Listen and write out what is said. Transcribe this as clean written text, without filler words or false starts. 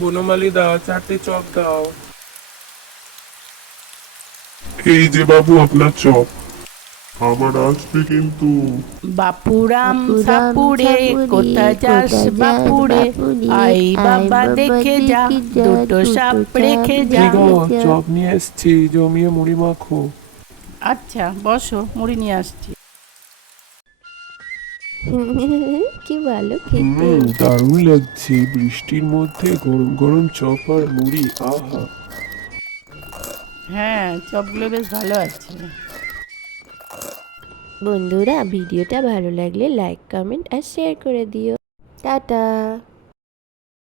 বনমালী দাও, 4টে চপ দাও। এই যে বাবু আপনার চপ। আমার আসবে কিন্তু। বাপুরাম বাপুরাম সাপুড়ে কোথা যাস বাপুড়ে, আই বাবা দেখে যা, দুটো সাপ রেখে কি যা। গো, চপ নিয়ে এসছি, জমিয়ে মুড়ি মাখো। আচ্ছা বসো, মুড়ি নিয়ে আসছি। কি ভালো খেতে। দারুণ লাগছে বৃষ্টির মধ্যে গরম গরম চপ আর মুড়ি, আহা। হ্যাঁ, চপগুলো বেশ ভালো আছে। বন্ধুরা, ভিডিওটা ভালো লাগলে লাইক, কমেন্ট আর শেয়ার করে দিও। টাটা।